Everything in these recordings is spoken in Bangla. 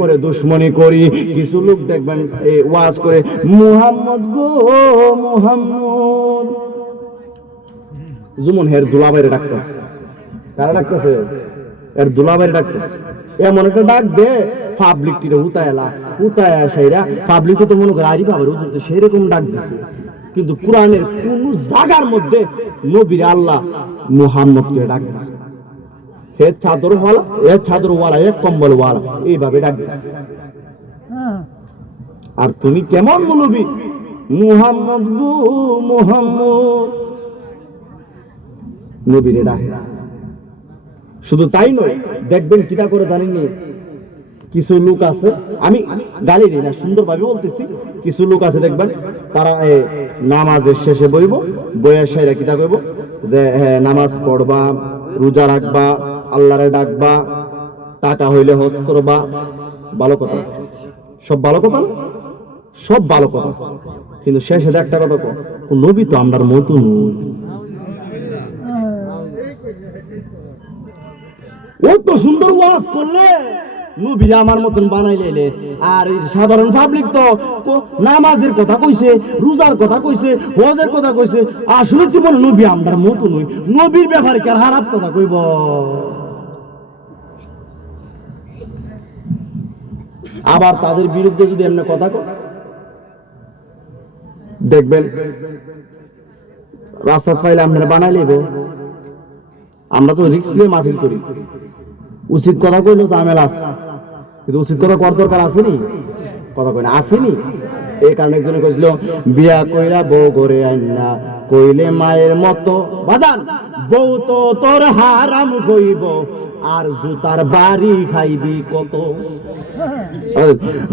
উপরে দুশ্মনী করি। কিছু লোক দেখবেন ওয়াজ করে, মুহাম্মদ গো মুহাম্মদ, যেমন হের দুলাভাইরে ডাকতেছে। কারা ডাকতেছে? এর দুলাভাইরে ডাকতেছে। এমন একটা ডাক দে পাবলিক টিরে হুতায় সেইরা পাবলিক তো মনে করে আরি বাবার হুজুর তো সেরকম ডাক দিছে। কিন্তু কোরআনের কোন জায়গার মধ্যে নবীর আল্লাহ মুহাম্মদকে ডাক দিছে। হে চাদরওয়ালা, হে চাদরওয়ালা, হে কম্বলওয়ালা, এইভাবে ডাক দিছে। আর তুমি কেমন নবী? মুহাম্মদ গো মুহাম্মদ, নবীরে ডাক। শুধু তাই নয়, দেখবেন কিটা করে জানেননি, কিছু লোক আছে, আমি গালি দিই না, সুন্দরভাবে বলতেছি, কিছু লোক আছে দেখবেন তারা নামাজের শেষে বইব, বইয়ের সাইরা কিটা কইব যে হ্যাঁ নামাজ পড়বা, রোজা রাখবা, আল্লাহরে ডাকবা, টাকা হইলে হজ করবা। ভালো কথা, সব ভালো কথা না? সব ভালো কথা, কিন্তু শেষে একটা কথা কো, নবী তো আমরার মতো নয়। ও তো সুন্দর ওয়াজ করলে নবী আমার মতন বানাইলে, আর সাধারণ পাবলিক তো নামাজের কথা কইছে, রোজার কথা কইছে, হজের কথা কইছে, আসলে কি বল নবী আমরার মতো নই। নবীর ব্যাপারে কি আর খারাপ কথা কইব? আবার তাদের বিরুদ্ধে যদি এমনি কথা কয়, দেখবেন রাস্তা পাইলে আপনারা বানাই লইব। আমরা তো রিস্ক নিয়ে মাহফিল করি, উচিত কথা কইলেও ঝামেলা আছে, কিন্তু উচিত কথা করার দরকার আসেনি, কথা কই না আসেনি। এই কারণে একজনে কইছিল, বিয়া কইরা বউ ঘরে আইনা কইলে মায়ের মতো, বাজান বউ তো তোর হারাম কইব, আর জুতার বাড়ি খাইবি কত।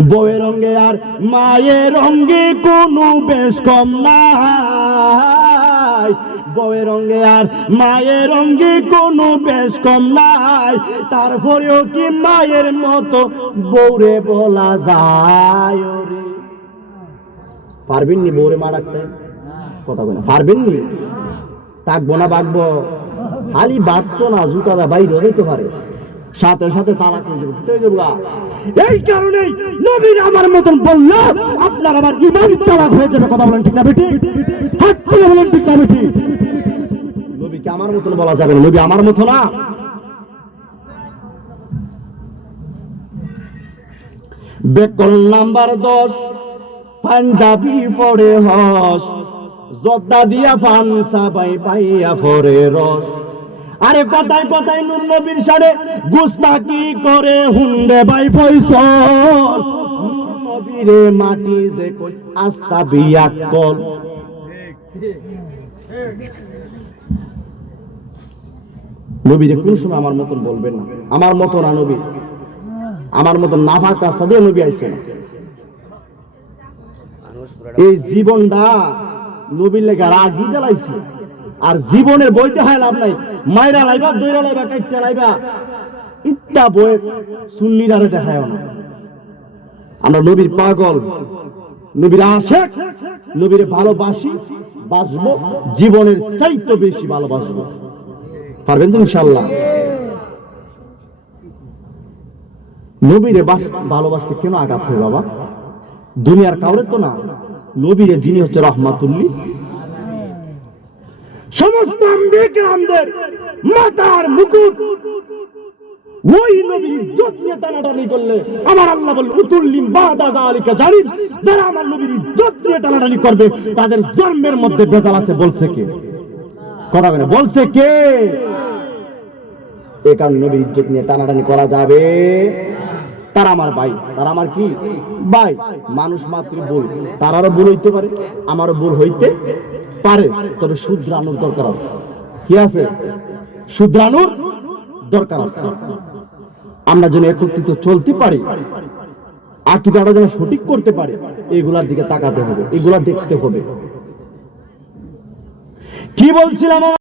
বউয়ের রঙে আর মায়ের রঙে কোনো বেশ কম নাই, বউয়ের রঙে আর মায়ের রঙে কোনো বেশ কম নাই, তারপরেও কি মায়ের মতো বউরে বলা যায়? পারবেন নি বউরে মা রাখতে? কথা বলে পারবেন নি? থাকবো না বাগবো, খালি বাঁধতো না, জুতাটা বাইরে হইতে পারে, সাথে সাথে তালাক হয়ে যাবে। এই কারণেই নবীর আমার মতন বললে আপনার আবার ইমান তালাক হয়ে যাবে। কথা বলেন ঠিক না বেটি? হাত তুলে বলেন ঠিক না বেটি? নবীকে আমার মতন বলা যাবে না, নবী আমার মতো না। বেকল নাম্বার 10, পাঞ্জাবি পড়ে হস, জর্দা দিয়া ফান সাবাই পাইয়া ফরে রস। আরে কথায় কথায় নূর নবীর সাথে গুস্তাকি করে হুন্ডে বাই ফয়সল, নূর নবীরে মাটি যে কই আস্তা বিয়া কল। নবীরে কোন সময় আমার মতন বলবেন না, আমার মতন না নবী, আমার মতন নাফাক রাস্তা দিয়ে নবী আইছেন। এই জীবনটা নবীর লেখা রাগি জ্বালাইছে, আর জীবনের বইতে হয় লাভ নাই, মাইরা লাইবা, দইরা লাইবা, কাইটা লাইবা, ইত্যা বই সুন্নিরারে দেখায় না। আমরা নবীর পাগল, নবীর আশিক, নবীর ভালোবাসি, বাসবো, জীবনের চাইতে বেশি ভালোবাসবো। পারবেন তো ইনশাআল্লাহ? নবীরে ভালোবাসতে কেন আঘাত হয় বাবা? দুনিয়ার কাউরে তো না, নবীরে যিনি হচ্ছে রহমাতুল্লিল সমস্ত আম্বিয়াদের মাথার মুকুট, ওই নবীর ইজ্জত নিয়ে টানাটানি করলে আমার আল্লাহ বলে উতুল্লিম বাদা যালিকা জালিম, যারা আমার নবীর ইজ্জত নিয়ে টানাটানি করবে তাদের জন্মের মধ্যে বেজাল আছে। বলছে কে? কথা বলে বলছে কে? এই কারণে নবীর ইজ্জত নিয়ে টানাটানি করা যাবে? তারা আমার ভাই, তারা আমার কি ভাই, মানুষ মাত্র ভুল, তারারও ভুল হইতে পারে, আমারও ভুল হইতে পারে, তবে শুধরানোর দরকার আছে। কি আছে? শুধরানোর দরকার আছে। আমরা যেন একত্রিত চলতে পারি, আকীদাটা যেন সঠিক করতে পারে, এগুলার দিকে তাকাতে হবে, এগুলা দেখতে হবে। কি বলছিলাম?